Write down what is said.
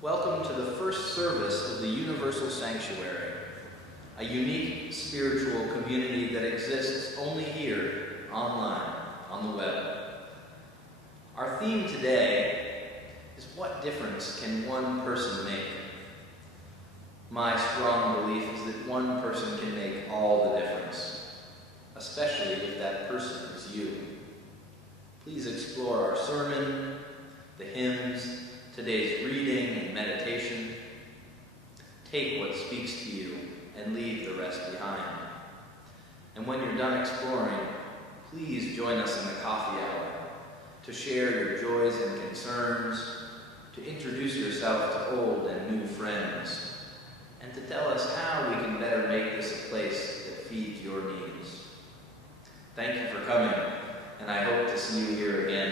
Welcome to the first service of the Universal Sanctuary, a unique spiritual community that exists only here, online, on the web. Our theme today is, what difference can one person make? My strong belief is that one person can make all the difference, especially if that person is you. Please explore our sermon, the hymns, today's reading and meditation. Take what speaks to you and leave the rest behind. And when you're done exploring, please join us in the coffee hour to share your joys and concerns, to introduce yourself to old and new friends, and to tell us how we can better make this a place that feeds your needs. Thank you for coming, and I hope to see you here again.